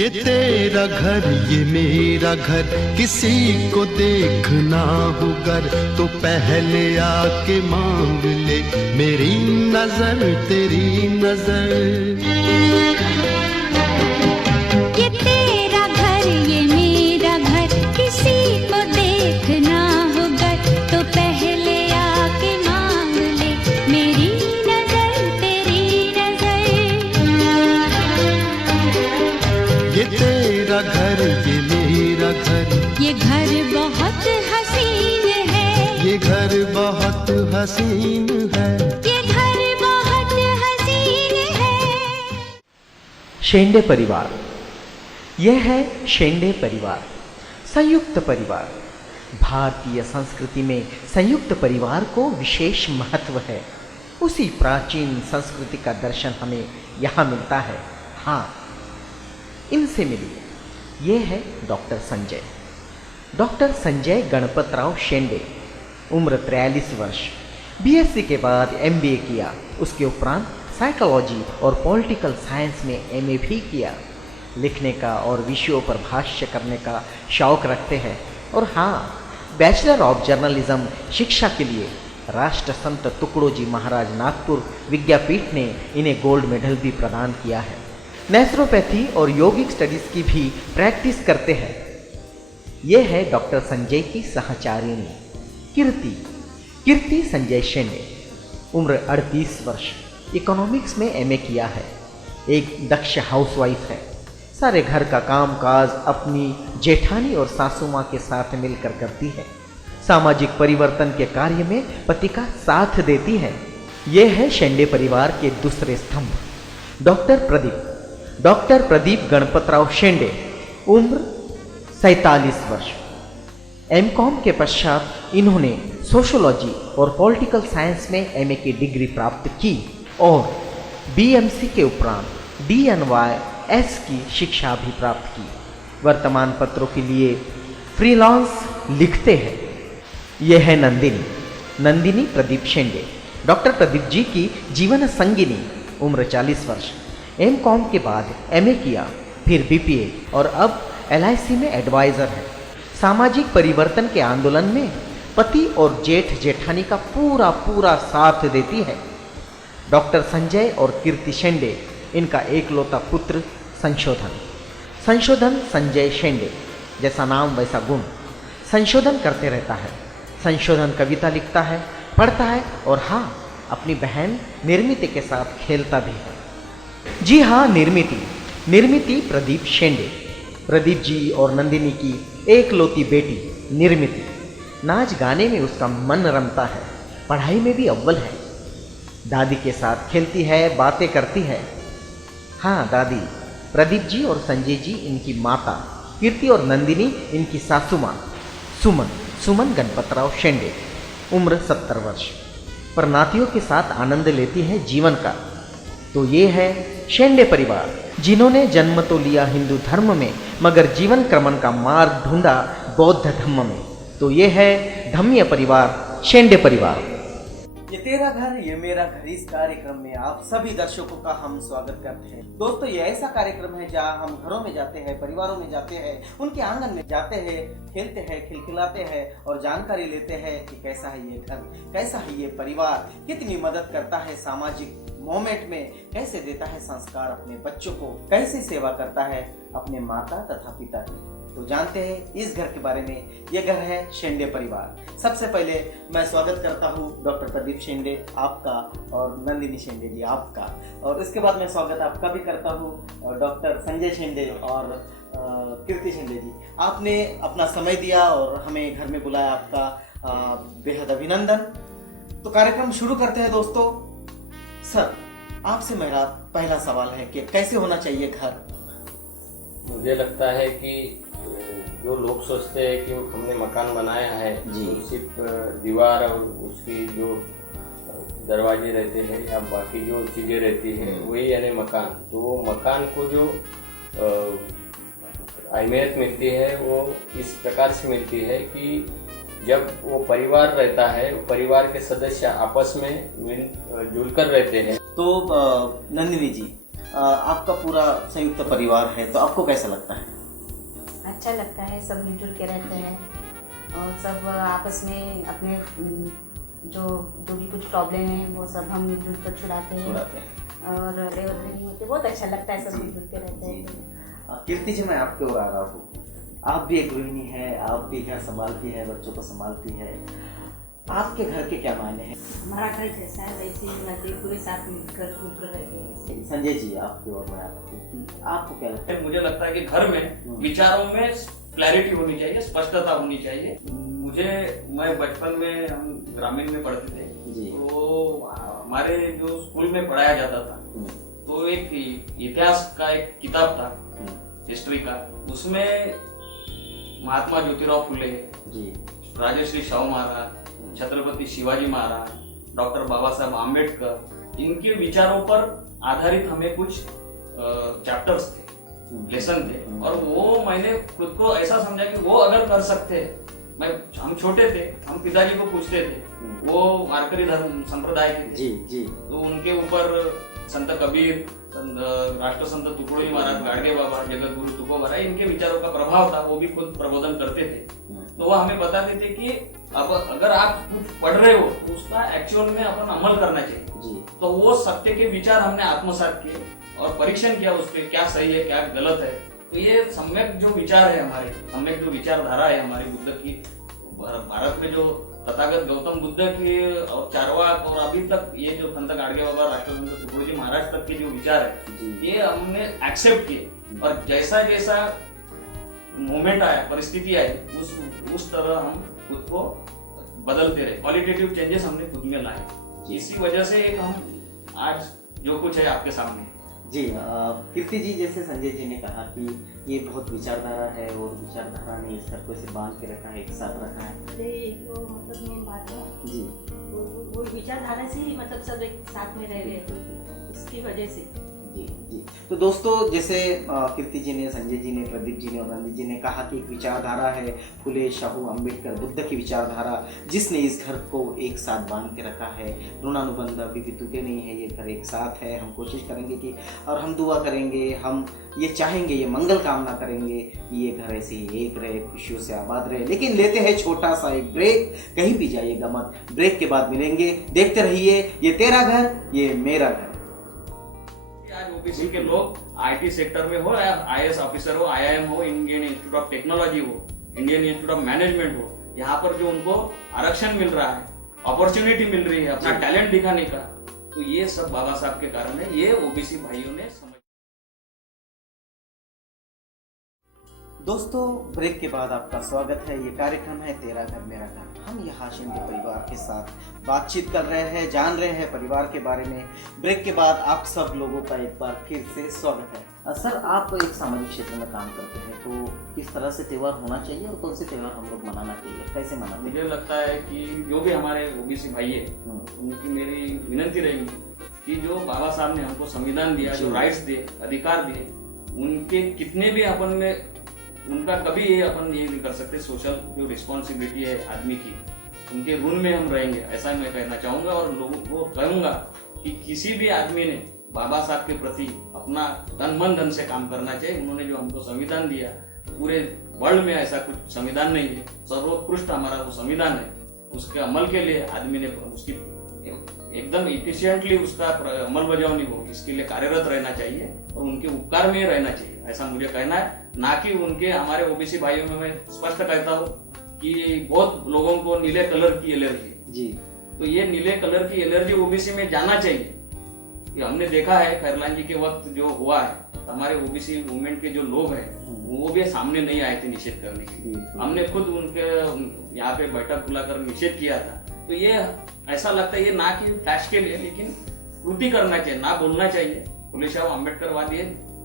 ये तेरा घर ये मेरा घर, किसी को देखना हो घर तो पहले आके मांग ले मेरी नजर तेरी नजर। ये तेरा घर ये मेरा घर, किसी को देखना हो घर तो पहले आके मांग ले मेरी नजर तेरी नजर। ये तेरा घर ये मेरा घर, ये घर बहुत हसीन है, ये घर बहुत हसीन है, ये घर बहुत हसीन है। शेंडे परिवार, यह है शेंडे परिवार, संयुक्त परिवार। भारतीय संस्कृति में संयुक्त परिवार को विशेष महत्व है। उसी प्राचीन संस्कृति का दर्शन हमें यहाँ मिलता है। हाँ, इनसे मिलिए। ये है डॉक्टर संजय। डॉक्टर संजय गणपतराव शेंडे, उम्र 43 वर्ष। बीएससी के बाद एमबीए किया। उसके उपरांत साइकोलॉजी और पॉलिटिकल साइंस में एमए भी किया। लिखने का और विषयों पर भाष्य करने का शौक रखते हैं। और हाँ, बैचलर ऑफ जर्नलिज्म शिक्षा के लिए राष्ट्र संत तुकडोजी महाराज नागपुर विद्यापीठ ने इन्हें गोल्ड मेडल भी प्रदान किया है। नेचुरोपैथी और योगिक स्टडीज की भी प्रैक्टिस करते हैं। ये है डॉक्टर संजय की सहचारिणी कीर्ति संजय शेंडे, उम्र 38 वर्ष। इकोनॉमिक्स में एमए किया है। एक दक्ष हाउसवाइफ है। सारे घर का काम काज अपनी जेठानी और सासू माँ के साथ मिलकर करती है। सामाजिक परिवर्तन के कार्य में पति का साथ देती है। ये है शेंडे परिवार के दूसरे स्तंभ, डॉक्टर प्रदीप गणपतराव शेंडे, उम्र 47 वर्ष। एमकॉम के पश्चात इन्होंने सोशोलॉजी और पॉलिटिकल साइंस में एमए की डिग्री प्राप्त की और बीएमसी के उपरांत डीएनवाईएस की शिक्षा भी प्राप्त की। वर्तमान पत्रों के लिए फ्रीलांस लिखते हैं। यह है नंदिनी प्रदीप शेंडे, डॉक्टर प्रदीप जी की जीवन संगिनी, उम्र 40 वर्ष। एमकॉम के बाद एमए किया, फिर बीपीए और अब एलआईसी में एडवाइजर है। सामाजिक परिवर्तन के आंदोलन में पति और जेठानी का पूरा साथ देती है। डॉक्टर संजय और कीर्ति शेंडे, इनका एकलौता पुत्र संशोधन संजय शेंडे, जैसा नाम वैसा गुण। संशोधन करते रहता है। संशोधन कविता लिखता है, पढ़ता है और हाँ, अपनी बहन निर्मिति के साथ खेलता भी है। जी हाँ, निर्मिति प्रदीप शेंडे, प्रदीप जी और नंदिनी की एकलौती बेटी निर्मिति। नाच गाने में उसका मन रमता है, पढ़ाई में भी अव्वल है। दादी के साथ खेलती है, बातें करती है। हाँ, दादी प्रदीप जी और संजय जी इनकी माता, कीर्ति और नंदिनी इनकी सासू माँ सुमन गणपतराव शेंडे, उम्र 70 वर्ष। पर नातियों के साथ आनंद लेती है जीवन का। तो ये है शेंडे परिवार, जिन्होंने जन्म तो लिया हिंदू धर्म में मगर जीवन क्रमण का मार्ग ढूंढा बौद्ध धम्म में। तो ये है धम्य परिवार, शेंडे परिवार। ये तेरा घर ये मेरा घर, इस कार्यक्रम में आप सभी दर्शकों का हम स्वागत करते हैं। दोस्तों, ये ऐसा कार्यक्रम है जहां हम घरों में जाते हैं, परिवारों में जाते हैं, उनके आंगन में जाते हैं, खेलते हैं, खिलखिलाते हैं और जानकारी लेते हैं कि कैसा है ये घर, कैसा है ये परिवार, कितनी मदद करता है सामाजिक मोमेंट में, कैसे देता है संस्कार अपने बच्चों को, कैसे सेवा करता है अपने माता तथा पिता की। तो जानते हैं इस घर के बारे में। यह घर है शेंडे परिवार। सबसे पहले मैं स्वागत करता हूँ डॉक्टर प्रदीप शेंडे आपका और नंदिनी शेंडे जी आपका, और इसके बाद मैं स्वागत आपका भी करता हूँ डॉक्टर संजय शेंडे और कीर्ति शेंडे जी। आपने अपना समय दिया और हमें घर में बुलाया, आपका बेहद अभिनंदन। तो कार्यक्रम शुरू करते हैं दोस्तों। सर, आपसे मेरा पहला सवाल है कि कैसे होना चाहिए घर? मुझे लगता है कि जो लोग सोचते हैं कि हमने मकान बनाया है जी, तो सिर्फ दीवार और उसकी जो दरवाजे रहते हैं या बाकी जो चीज़ें रहती हैं वही यानी मकान। तो वो मकान को जो अहमियत मिलती है वो इस प्रकार से मिलती है कि जब वो परिवार रहता है, परिवार के सदस्य आपस में मिलजुल कर रहते हैं। तो नंदिनी जी, आपका पूरा संयुक्त परिवार है, तो आपको कैसा लगता है? अच्छा लगता है, सब मिलजुल के रहते हैं और सब आपस में अपने जो भी कुछ प्रॉब्लम है वो सब हम मिलजुल कर छुड़ाते हैं और लेवल नहीं होते। बहुत अच्छा लगता है, सब मिलजुल के रहते हैं। कीर्ति जी, मैं आपके ओर आ रहा हूँ। आप भी एक गृहिणी है, आप भी घर संभालती है, बच्चों को संभालती है। आपके घर के क्या मायने हैं? हमारा घर जैसा है वैसे ही रहते, पूरे साथ मिलकर रहते हैं। संजय जी, आपके ओर मैं आता हूँ, आपको क्या लगता है? मुझे लगता है कि घर में विचारों में क्लैरिटी होनी चाहिए, स्पष्टता होनी चाहिए। मैं बचपन में, हम ग्रामीण में पढ़ते थे, तो हमारे जो स्कूल में पढ़ाया जाता था, तो एक इतिहास का एक किताब था, हिस्ट्री का। उसमें महात्मा ज्योतिराव फुले, राजर्षि शाहू महाराज, छत्रपति शिवाजी महाराज, डॉक्टर बाबा साहब आम्बेडकर, इनके विचारों पर आधारित हमें कुछ चैप्टर्स थे, लेसन थे, और वो मैंने खुद को ऐसा समझा कि वो अगर कर सकते, हम छोटे थे, हम पिताजी को पूछते थे, वो वारकरी धर्म संप्रदाय के थे, जी, तो उनके ऊपर संत कबीर, राष्ट्र संत तुकडोजी महाराज, गाडगे बाबा, जगत गुरु तुकोबा, इनके विचारों का प्रभाव था। वो भी खुद प्रबोधन करते थे, तो वो हमें बताते थे कि अब अगर आप कुछ पढ़ रहे हो तो उसका एक्चुअल में अपन अमल करना चाहिए। तो वो सत्य के विचार हमने आत्मसात किए और परीक्षण किया उस पर, क्या सही है क्या गलत है। तो ये सम्यक जो विचार है हमारे, सम्यक जो विचारधारा है हमारी बुद्ध की, भारत में जो तथागत गौतम बुद्ध के और चारवाक और अभी तक ये जो संत गाडगे बाबा, राष्ट्र संत तुकडोजी महाराज तक के जो विचार है, ये हमने एक्सेप्ट किए और जैसा जैसा मोमेंट आया, परिस्थिति आई, उस तरह हम खुद को बदलते रहे। क्वालिटेटिव चेंजेस हमने खुद में लाए। इसी वजह से हम आज जो कुछ है आपके सामने। जी, कीर्ति जी, जैसे संजय जी ने कहा कि ये बहुत विचारधारा है और विचारधारा ने इस घर को ऐसे बांध के रखा है, एक साथ रखा है। तो मतलब मेन बात है जी, वो विचारधारा से ही मतलब सब एक साथ में रह रहे हैं, इसकी वजह से। जी जी। तो दोस्तों, जैसे कीर्ति जी ने, संजय जी ने, प्रदीप जी ने और रणदीप जी ने कहा कि एक विचारधारा है, फुले, शाहू, अम्बेडकर, बुद्ध की विचारधारा, जिसने इस घर को एक साथ बांध के रखा है। ऋणानुबंध अभी भी टूटे नहीं है, ये घर एक साथ है। हम कोशिश करेंगे कि, और हम दुआ करेंगे, हम ये चाहेंगे, ये मंगल कामना करेंगे कि ये घर ऐसे ही एक रहे, खुशियों से आबाद रहे। लेकिन लेते हैं छोटा सा एक ब्रेक, कहीं भी जाइएगा मत, ब्रेक के बाद मिलेंगे। देखते रहिए, ये तेरा घर, ये मेरा घर। आज ओबीसी के लोग आईटी सेक्टर में हो, आईएएस ऑफिसर हो, आईआईएम हो, इंडियन इंस्टीट्यूट ऑफ टेक्नोलॉजी हो, इंडियन इंस्टीट्यूट ऑफ मैनेजमेंट हो, यहाँ पर जो उनको आरक्षण मिल रहा है, अपॉर्चुनिटी मिल रही है अपना टैलेंट दिखाने का, तो ये सब बाबा साहब के कारण है। ये ओबीसी भाइयों ने समझ। दोस्तों, ब्रेक के बाद आपका स्वागत है। ये कार्यक्रम है तेरा घर मेरा घर। हम यहाँ शिंदे परिवार के साथ बातचीत कर रहे हैं, जान रहे हैं परिवार के बारे में। ब्रेक के बाद आप सब लोगों का एक बार फिर से स्वागत है। सर, आप एक सामाजिक क्षेत्र में काम करते हैं, तो किस तरह से त्यौहार होना चाहिए और कौन से त्यौहार हम लोग मनाना चाहिए, कैसे मनाते हैं? मुझे लगता है कि जो भी हमारे ओबीसी भाई है, उनकी मेरी विनती रहेगी कि जो बाबा साहब ने हमको संविधान दिया, जो राइट्स दिए, अधिकार दिए, उनके कितने भी अपन में, उनका कभी ये अपन ये नहीं कर सकते। सोशल जो रिस्पॉन्सिबिलिटी है आदमी की, उनके ऋण में हम रहेंगे, ऐसा मैं कहना चाहूंगा। और लोगों को कहूंगा कि किसी भी आदमी ने बाबा साहब के प्रति अपना तन मन धन से काम करना चाहिए। उन्होंने जो हमको संविधान दिया, पूरे वर्ल्ड में ऐसा कुछ संविधान नहीं है, सर्वोत्कृष्ट हमारा वो संविधान है। उसके अमल के लिए आदमी ने उसकी एकदम इफिशियंटली उसका अमल बजावनी हो, इसके लिए कार्यरत रहना चाहिए और उनके उपकार में रहना चाहिए, ऐसा मुझे कहना है। ना कि उनके, हमारे ओबीसी भाइयों में मैं स्पष्ट कहता हूँ कि बहुत लोगों को नीले कलर की एलर्जी जी, तो ये नीले कलर की एलर्जी ओबीसी में जाना चाहिए। कि हमने देखा है खैरलाल जी के वक्त जो हुआ है, हमारे ओबीसी मूवमेंट के जो लोग हैं वो भी सामने नहीं आए थे निषेध करने के लिए। हमने खुद उनके यहाँ पे बैठक बुलाकर निषेध किया था। तो ये ऐसा लगता है, ये ना कि फ्लैश के लिए, लेकिन कृति करना चाहिए, ना बोलना चाहिए। फुले शाहू अम्बेडकर वाद ये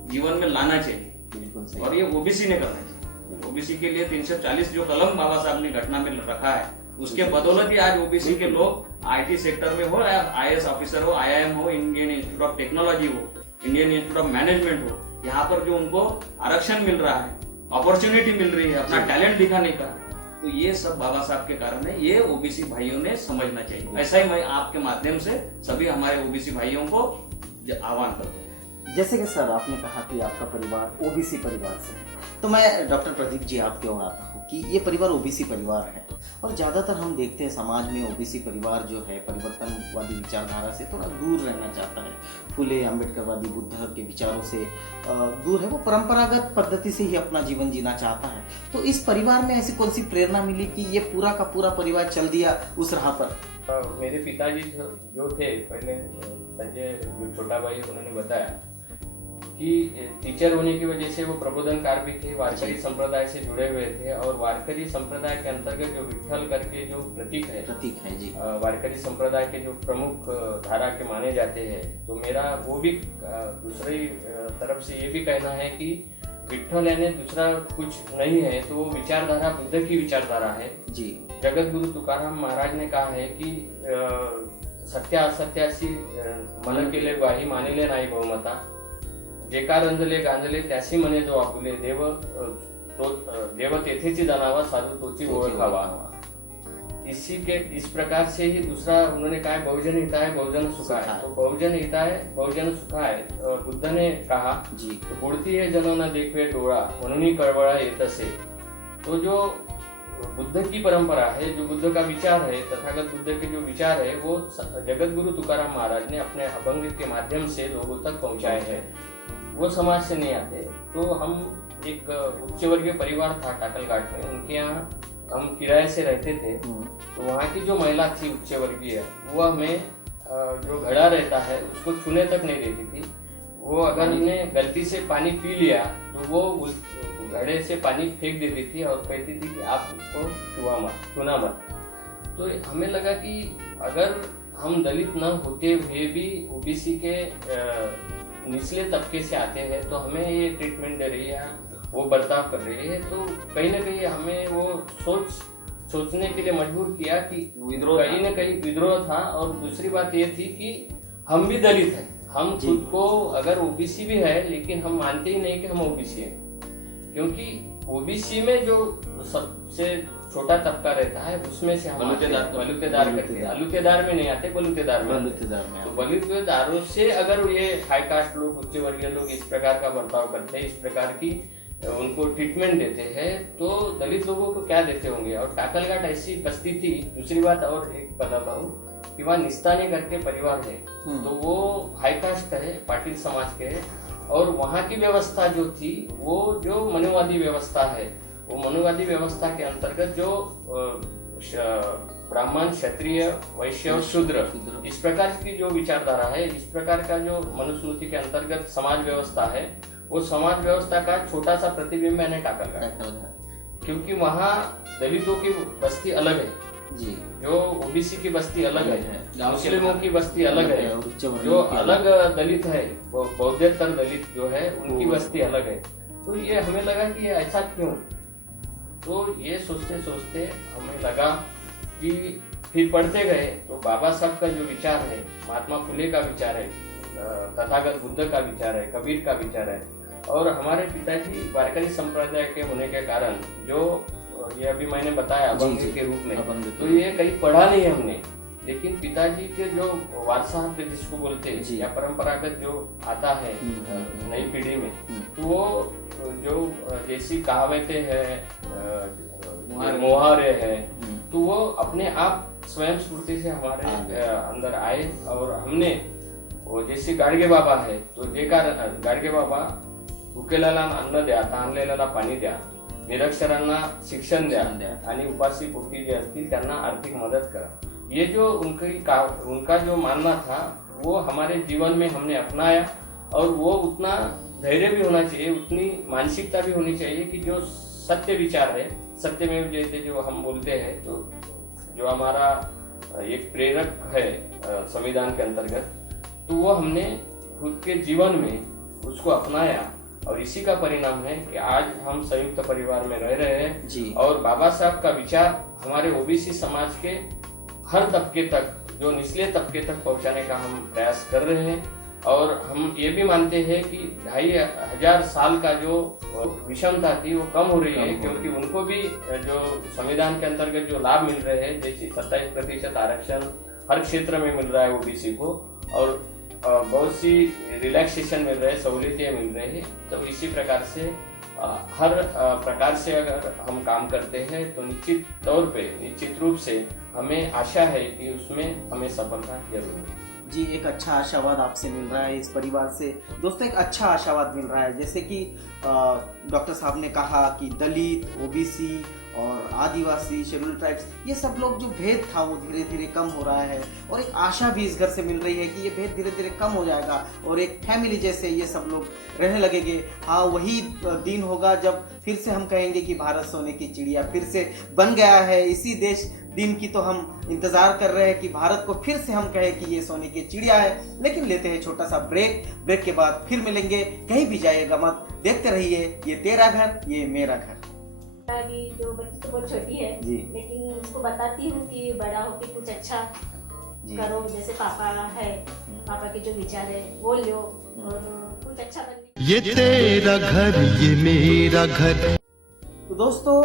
जीवन में लाना चाहिए, और ये ओबीसी ने करना चाहिए। ओबीसी के लिए 340 जो कलम बाबा साहब ने घटना में रखा है, उसके बदौलत ही आज ओबीसी के लोग आईटी सेक्टर में हो, आईएएस ऑफिसर हो, आईआईएम हो, इंडियन इंस्टीट्यूट ऑफ टेक्नोलॉजी हो, इंडियन इंस्टीट्यूट ऑफ मैनेजमेंट हो, यहाँ पर जो उनको आरक्षण मिल रहा है, अपॉर्चुनिटी मिल रही है अपना टैलेंट दिखाने का, तो ये सब बाबा साहब के कारण है। ये ओबीसी भाइयों ने समझना चाहिए। ऐसा ही मैं आपके माध्यम से सभी हमारे ओबीसी भाइयों को आह्वान करता हूँ। जैसे कि सर आपने कहा कि आपका परिवार ओबीसी परिवार से है, तो मैं डॉक्टर प्रदीप जी आपके ओर आता हूँ कि ये परिवार ओबीसी परिवार है और ज़्यादातर हम देखते हैं समाज में ओबीसी परिवार जो है परिवर्तनवादी विचारधारा से थोड़ा दूर रहना चाहता है, फुले अम्बेडकरवादी बुद्ध के विचारों से दूर है, वो परंपरागत पद्धति से ही अपना जीवन जीना चाहता है। तो इस परिवार में ऐसी कौन सी प्रेरणा मिली कि ये पूरा का पूरा परिवार चल दिया उस राह पर? मेरे पिताजी जो थे पहले, संजय जो छोटा भाई उन्होंने बताया कि टीचर होने की वजह से वो प्रबोधनकार भी थे, वारकरी संप्रदाय से जुड़े हुए थे और वारकरी संप्रदाय के अंतर्गत जो विट्ठल करके जो प्रतीक है जी, वारकरी संप्रदाय के जो प्रमुख धारा के माने जाते हैं, तो मेरा वो भी दूसरी तरफ से ये भी कहना है कि विट्ठल यानी दूसरा कुछ नहीं है, तो वो विचारधारा बुद्ध की विचारधारा है जी। जगत गुरु तुकाराम महाराज ने कहा है कि सत्य असत्याशी मन केले ग्वाही मानिले नाही बहुमता, जेका रंजले गांजले त्यासी म्हणे जो आपुले, देव तेथेची जाणावा साधू तोची ओळखावा। इस प्रकार से ही दूसरा उन्होंने कहा बहुजन हिताय बहुजन सुखाय, तो बहुजन हिताय बहुजन सुखाय बुद्ध ने कहा जी, तो बुडती है जनो न देखवे डोळा म्हणून कळवळा येत असे। तो जो बुद्ध की परंपरा है, जो बुद्ध का विचार है, तथागत बुद्ध के जो विचार है, वो जगत गुरु तुकाराम महाराज ने अपने अभंग के माध्यम से लोगों तक पहुंचाए हैं। वो समाज से नहीं आते। तो हम एक उच्च वर्गीय परिवार था टाकलघाट में, उनके यहाँ हम किराए से रहते थे। तो वहाँ की जो महिला थी उच्च वर्गीय, वो हमें जो घड़ा रहता है उसको छूने तक नहीं देती थी। वो अगर उन्हें गलती से पानी पी लिया तो वो घड़े से पानी फेंक देती थी और कहती थी कि आप उसको छूना मत। तो हमें लगा कि अगर हम दलित न होते हुए भी ओबीसी के निचले तबके से आते हैं तो हमें ये ट्रीटमेंट दे रही है, वो बर्ताव कर रही है, तो कहीं ना कहीं हमें वो सोचने के लिए मजबूर किया कि कहीं ना कहीं विद्रोह था। और दूसरी बात ये थी कि हम भी दलित हैं, हम खुद को अगर ओबीसी भी है लेकिन हम मानते ही नहीं कि हम ओबीसी हैं, क्योंकि ओबीसी में जो सबसे छोटा तबका रहता है उसमें से हम बलूतेदार करते हैं। अलूतेदार में नहीं आते, बलूतेदार में। तो बलूतेदारों से अगर ये हाई कास्ट लोग, उच्च वर्गीय लोग इस प्रकार का बर्ताव करते हैं, इस प्रकार की उनको ट्रीटमेंट देते हैं, तो दलित लोगों को क्या देते होंगे। और टाकलघाट ऐसी बस्ती थी। दूसरी बात और एक बताता हूँ कि वहाँ निस्तानी करके परिवार है, तो वो हाई कास्ट है, पाटिल समाज के है। और वहाँ की व्यवस्था जो थी वो जो मनुवादी व्यवस्था है, वो मनुवादी व्यवस्था के अंतर्गत जो ब्राह्मण, क्षत्रिय, वैश्य और शूद्र, इस प्रकार की जो विचारधारा है, इस प्रकार का जो मनुस्मृति के अंतर्गत समाज व्यवस्था है, वो समाज व्यवस्था का छोटा सा प्रतिबिंब मैंने टाकलघाट, क्योंकि वहाँ दलितों की बस्ती अलग है जी, जो ओबीसी की बस्ती अलग है, मुस्लिमों की बस्ती अलग है, जो अलग दलित है, वो बौद्धेतर दलित जो है उनकी बस्ती अलग है। तो ये हमें लगा कि ऐसा क्यों। तो ये सोचते सोचते हमें लगा कि फिर पढ़ते गए तो बाबा साहब का जो विचार है, महात्मा फुले का विचार है, तथागत बुद्ध का विचार है, कबीर का विचार है, और हमारे पिताजी वारकरी संप्रदाय के होने के कारण जो ये अभी मैंने बताया अभंग के रूप में, तो ये कहीं पढ़ा नहीं हमने, लेकिन पिताजी के जो वारसा जिसको बोलते हैं या परंपरागत जो आता है नई पीढ़ी में, तो वो जो जैसी कहावतें हैं, मुहावरे हैं, तो वो अपने आप स्वयं स्फूर्ति से हमारे अंदर आए। और हमने वो जैसे गाडगे बाबा है, तो गाडगे बाबा भुकेल्याला अन्न द्या, तहानलेल्याला पाणी द्या, निरक्षरांना शिक्षण द्या आणि उपासी पोटी जे असतील त्यांना आर्थिक मदत करा। ये जो उनका जो मानना था वो हमारे जीवन में हमने अपनाया। और वो उतना धैर्य भी होना चाहिए, उतनी मानसिकता भी होनी चाहिए कि जो सत्य विचार है, सत्यमेव जयते जो हम बोलते हैं, तो जो हमारा एक प्रेरक है संविधान के अंतर्गत, तो वो हमने खुद के जीवन में उसको अपनाया। और इसी का परिणाम है कि आज हम संयुक्त परिवार में रह रहे हैं जी। और बाबा साहब का विचार हमारे ओबीसी समाज के हर तबके तक, जो निचले तबके तक पहुंचाने का हम प्रयास कर रहे हैं। और हम ये भी मानते हैं कि 2500 साल का जो विषमता थी वो कम हो रही है, क्योंकि उनको भी जो संविधान के अंतर्गत जो लाभ मिल रहे हैं, जैसे 27% आरक्षण हर क्षेत्र में मिल रहा है ओबीसी को, और बहुत सी रिलैक्सेशन मिल रहे हैं, सहूलियतें मिल रही हैं। तो इसी प्रकार से हर प्रकार से अगर हम काम करते हैं तो निश्चित तौर पे, निश्चित रूप से हमें आशा है कि उसमें हमें सफलता जरूर मिलेगी। जी, एक अच्छा आशावाद आपसे मिल रहा है इस परिवार से। दोस्तों, एक अच्छा आशावाद मिल रहा है, जैसे कि डॉक्टर साहब ने कहा कि दलित, ओबीसी और आदिवासी, शेड्यूल ट्राइब्स, ये सब लोग जो भेद था वो धीरे धीरे कम हो रहा है, और एक आशा भी इस घर से मिल रही है कि ये भेद धीरे धीरे कम हो जाएगा और एक फैमिली जैसे ये सब लोग रहने लगेंगे। हाँ, वही दिन होगा जब फिर से हम कहेंगे कि भारत सोने की चिड़िया फिर से बन गया है। इसी देश दिन की तो हम इंतजार कर रहे हैं कि भारत को फिर से हम कहें कि ये सोने की चिड़िया है। लेकिन लेते हैं छोटा सा ब्रेक के बाद फिर मिलेंगे। कहीं भी जाइएगा मत, देखते रहिए ये तेरा घर ये मेरा घर। अभी जो बच्ची तो बहुत छोटी है जी। लेकिन उसको बताती हूँ कि बड़ा होके कुछ अच्छा करो, जैसे पापा है, पापा के जो विचार है वो लो और कुछ अच्छा बनने। ये तेरा घर ये मेरा घर। तो दोस्तों,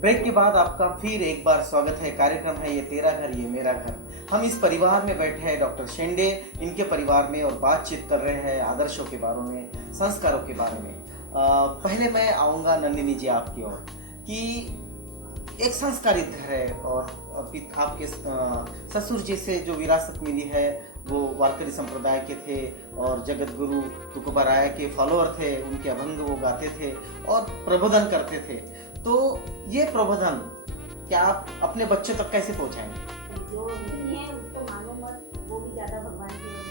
ब्रेक के बाद आपका फिर एक बार स्वागत है। कार्यक्रम है ये तेरा घर ये मेरा घर। हम इस परिवार में बैठे हैं डॉक्टर शेंडे, इनके परिवार में, और बातचीत कर रहे हैं आदर्शों के बारे में, संस्कारों के बारे में। पहले मैं आऊँगा नंदिनी जी आपकी ओर, कि एक संस्कारित घर है और आपके ससुर जी से जो विरासत मिली है वो वारकरी संप्रदाय के थे और जगत गुरु तुकोबाराय के फॉलोअर थे। उनके अभंग वो गाते थे और प्रबोधन करते थे। तो ये प्रबोधन क्या आप अपने बच्चे तक कैसे पहुंचाएंगे? जो नहीं है उसको मानो मत, वो भी ज्यादा भगवान की वजह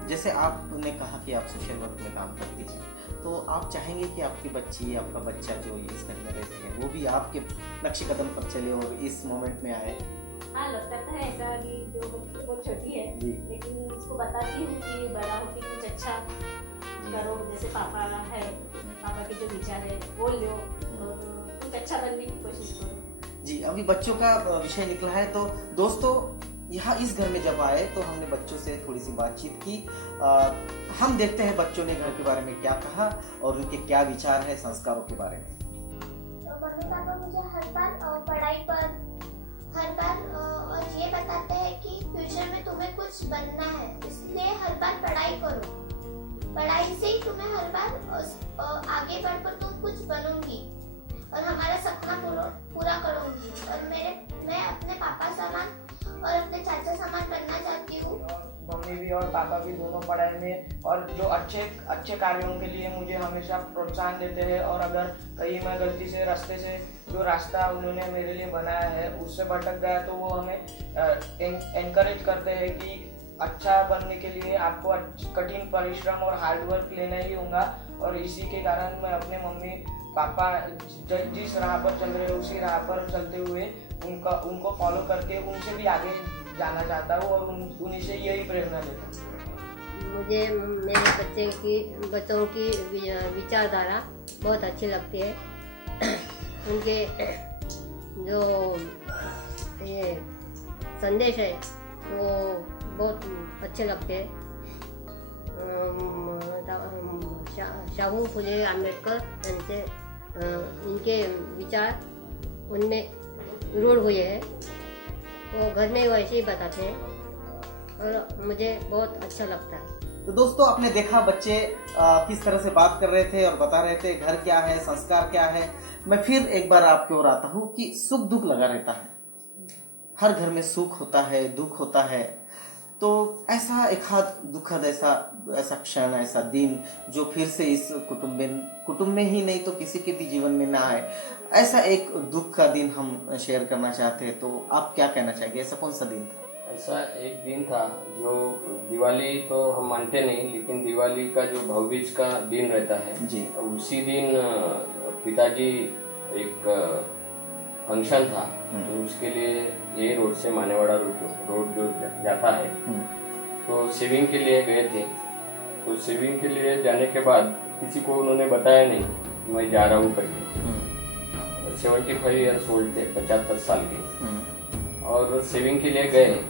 से। जैसे आपने कहा कि आप सोशल वर्क में काम करती हैं, तो आप चाहेंगे कि आपकी बच्ची, आपका बच्चा जो इस घर में रहते हैं वो भी आपके नक्शे कदम पर चले और इस मोमेंट में आए? हाँ, लगता है ऐसा कि जो बच्ची तो बहुत छोटी है जी। लेकिन उसको बताती हूँ कि बड़ा होके कुछ अच्छा करो, जैसे पापा है, पापा के जो विचार है वो लो और कुछ अच्छा बनने की कोशिश करो। जी, अभी बच्चों का विषय निकला है, तो दोस्तों यहाँ इस घर में जब आए तो हमने बच्चों से थोड़ी सी बातचीत की। हम देखते हैं बच्चों ने घर के बारे में क्या कहा और उनके क्या विचार है संस्कारों के बारे में। मम्मी पापा मुझे हर बार पढ़ाई पर और ये बताते हैं कि फ्यूचर में तुम्हें कुछ बनना है, इसलिए हर बार पढ़ाई करो। पढ़ाई से ही तुम्हें हर बार आगे बढ़कर तुम कुछ बनोगी और हमारा सपना पूरा करूंगी। और मैं अपने पापा समान और अपने चाचा समान बनना चाहती हूँ। मम्मी भी और पापा भी दोनों पढ़ाई में और जो अच्छे कार्यों के लिए मुझे हमेशा प्रोत्साहन देते हैं। और अगर कहीं मैं गलती से रास्ते से जो रास्ता उन्होंने मेरे लिए बनाया है उससे भटक गया तो वो हमें एनकरेज करते हैं कि अच्छा बनने के लिए आपको कठिन परिश्रम और हार्डवर्क लेना ही होगा। और इसी के कारण मैं अपने मम्मी पापा जिस राह पर चल रहे हैं उसी राह पर चलते हुए उनको फॉलो करके उनसे भी आगे जाना चाहता हूँ और उन्हीं से यही प्रेरणा लेता हूँ। मुझे मेरे बच्चों की विचारधारा बहुत अच्छी लगती है। उनके जो ये संदेश है वो बहुत अच्छे लगते हैं। शाहू फुले आम्बेडकर यांचे इनके विचार उनमें रूढ़ हुए हैं, वो घर में वैसे ही बताते हैं और मुझे बहुत अच्छा लगता है। तो दोस्तों, आपने देखा बच्चे किस तरह से बात कर रहे थे और बता रहे थे घर क्या है, संस्कार क्या है। मैं फिर एक बार आपकी ओर आता हूँ कि सुख दुख लगा रहता है, हर घर में सुख होता है, दुख होता है। तो ऐसा एक हाथ दुखद ऐसा क्षण, ऐसा दिन जो फिर से इस कुटुंब में ही नहीं तो किसी के भी जीवन में ना आए, ऐसा एक दुख का दिन हम शेयर करना चाहते हैं। तो आप क्या कहना चाहेंगे, ऐसा कौन सा दिन था? ऐसा एक दिन था जो दिवाली तो हम मानते नहीं, लेकिन दिवाली का जो भाऊबीज का दिन रहता है जी, उसी दिन पिताजी एक फंक्शन था तो उसके लिए ये रोड से मानेवाड़ा रोड जो जाता है तो सेविंग के लिए गए थे। तो सेविंग के लिए जाने के बाद किसी को उन्होंने बताया नहीं कि मैं जा रहा हूँ करके। 75 ईयर्स ओल्ड थे, 75 साल के, और सेविंग के लिए गए।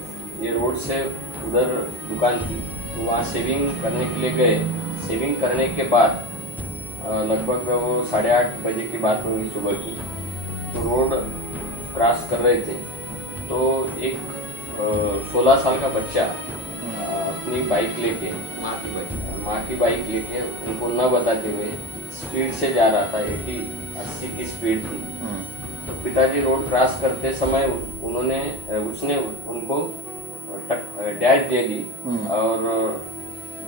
ये रोड से उधर दुकान थी तो वहाँ सेविंग करने के लिए गए। सेविंग करने के बाद लगभग वो 8:30 बजे की बात होगी सुबह की। तो रोड क्रॉस कर रहे थे तो एक 16 साल का बच्चा अपनी बाइक लेके, माँ की बाइक लेके उनको न बताते हुए स्पीड से जा रहा था, 80 की स्पीड थी। तो पिताजी रोड क्रॉस करते समय उसने उनको डैश दे दी, और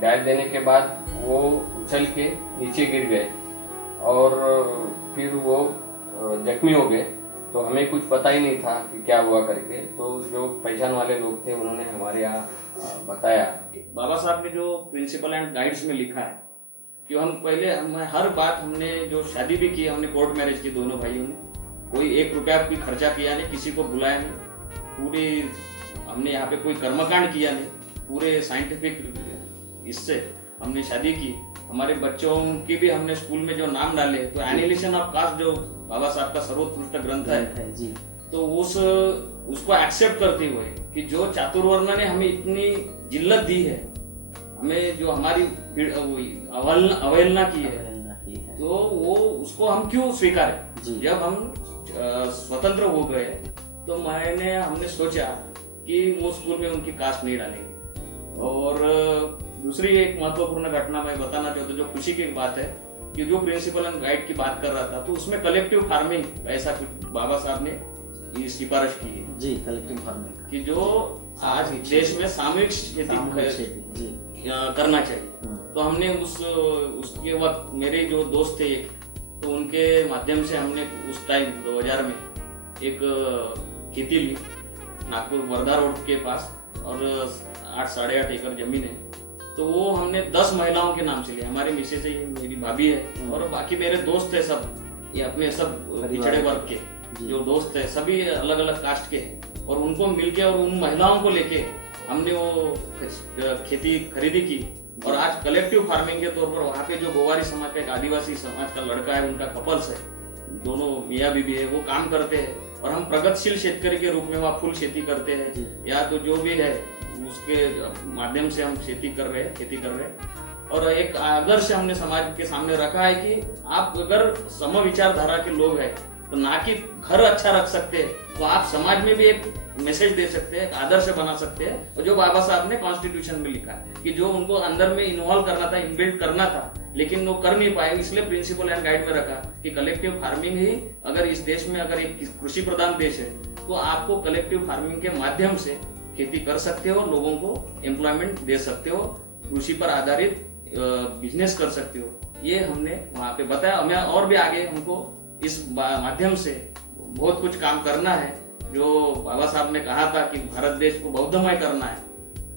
डैश देने के बाद वो उछल के नीचे गिर गए और फिर वो जख्मी हो गए। तो हमें कुछ पता ही नहीं था कि क्या हुआ करके। तो जो पहचान वाले लोग थे उन्होंने हमारे यहाँ बताया। बाबा साहब ने जो प्रिंसिपल एंड गाइड्स में लिखा है कि हम हर बात, हमने जो शादी भी की, हमने कोर्ट मैरिज की दोनों भाइयों ने, कोई 1 रुपया भी खर्चा किया नहीं, किसी को बुलाया नहीं, पूरी हमने यहाँ पे कोई कर्मकांड किया नहीं, पूरे साइंटिफिक इससे हमने शादी की। हमारे बच्चों की भी हमने स्कूल में जो नाम डाले, तो एनिलेशन ऑफ कास्ट जो बाबा साहब का सर्वोत्कृष्ट ग्रंथ है जी, तो उसको एक्सेप्ट करते हुए कि जो चातुर्वर्ण ने हमें इतनी जिल्लत दी है, हमें जो हमारी अवहेलना की है, तो वो उसको हम क्यों स्वीकारें। जब हम स्वतंत्र हो गए तो हमने सोचा कि वो स्कूल में उनकी कास्ट नहीं डालेंगे। और दूसरी एक महत्वपूर्ण घटना मैं बताना चाहता हूँ, जो खुशी की बात है कि जो प्रिंसिपल एंड गाइड की बात कर रहा था, तो उसमें कलेक्टिव फार्मिंग ऐसा कुछ बाबा साहब ने ये सिफारिश की है जी, कलेक्टिव फार्मिंग कि जो आज देश में सामूहिक खेती करना चाहिए। तो हमने उसके वक्त मेरे जो दोस्त थे एक, तो उनके माध्यम से हमने उस टाइम 2000 में एक खेती ली नागपुर वर्धा रोड के पास, और 8-8.5 एकड़ जमीन है। तो वो हमने 10 महिलाओं के नाम से लिया। हमारे मिसेज है, मेरी भाभी है, और बाकी मेरे दोस्त है सब, ये अपने सब पिछड़े वर्ग के जो दोस्त है, सभी अलग अलग कास्ट के हैं। और उनको मिलके और उन महिलाओं को लेके हमने वो खेती खरीदी की। और आज कलेक्टिव फार्मिंग के तौर पर वहाँ पे जो गोवारी समाज का एक आदिवासी समाज का लड़का है, उनका कपल्स है, दोनों मियाँ बीबी है, वो काम करते हैं। और हम प्रगतिशील शेतकरी के रूप में वहाँ फूल खेती करते हैं, या तो जो भी है उसके माध्यम से हम खेती कर रहे हैं। और एक आदर्श हमने समाज के सामने रखा है कि आप अगर सम विचारधारा के लोग हैं, तो ना कि घर अच्छा रख सकते हैं, तो आप समाज में भी एक मैसेज दे सकते हैं, एक आदर्श बना सकते हैं। और जो बाबा साहब ने कॉन्स्टिट्यूशन में लिखा है कि जो उनको अंदर में इन्वॉल्व करना था, इनबिल्ट करना था, लेकिन वो कर नहीं पाए, इसलिए प्रिंसिपल एंड गाइड में रखा कि कलेक्टिव फार्मिंग ही, अगर इस देश में अगर एक कृषि प्रधान देश है, तो आपको कलेक्टिव फार्मिंग के माध्यम से खेती कर सकते हो, लोगों को एम्प्लॉयमेंट दे सकते हो, कृषि पर आधारित बिजनेस कर सकते हो। ये हमने वहाँ पे बताया। हमें और भी आगे हमको इस माध्यम से बहुत कुछ काम करना है। जो बाबा साहब ने कहा था कि भारत देश को बौद्धमय करना है,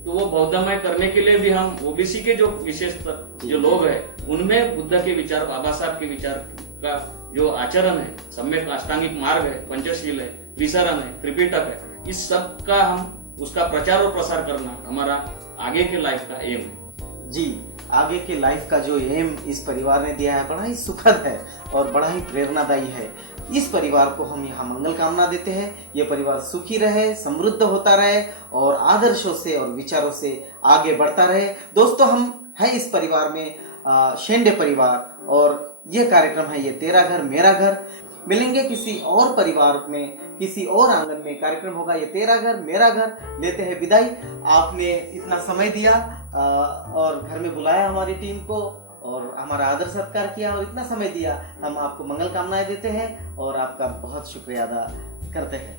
तो वो बौद्धमय करने के लिए भी हम ओबीसी के जो विशेष जो लोग हैं, उनमें बुद्ध के विचार, बाबा साहब के विचार का जो आचरण है, सम्यक अष्टांगिक मार्ग है, पंचशील है, त्रिसरण है, त्रिपिटक है, इस सब का हम उसका प्रचार और प्रसार करना हमारा आगे के लाइफ का एम है। जी, आगे के लाइफ का जो एम इस परिवार ने दिया है, बड़ा ही सुखद है और बड़ा ही प्रेरणादायी है। इस परिवार को हम यहाँ मंगल कामना देते हैं। ये परिवार सुखी रहे, समृद्ध होता रहे और आदर्शों से और विचारों से आगे बढ़ता रहे। दोस्तों, हम हैं इस परिवार में शेंडे परिवार, और ये कार्यक्रम है ये तेरा घर मेरा घर। मिलेंगे किसी और परिवार में, किसी और आंगन में। कार्यक्रम होगा ये तेरा घर मेरा घर। लेते हैं विदाई। आपने इतना समय दिया और घर में बुलाया हमारी टीम को और हमारा आदर सत्कार किया और इतना समय दिया। हम आपको मंगल कामनाएं देते हैं और आपका बहुत शुक्रिया अदा करते हैं।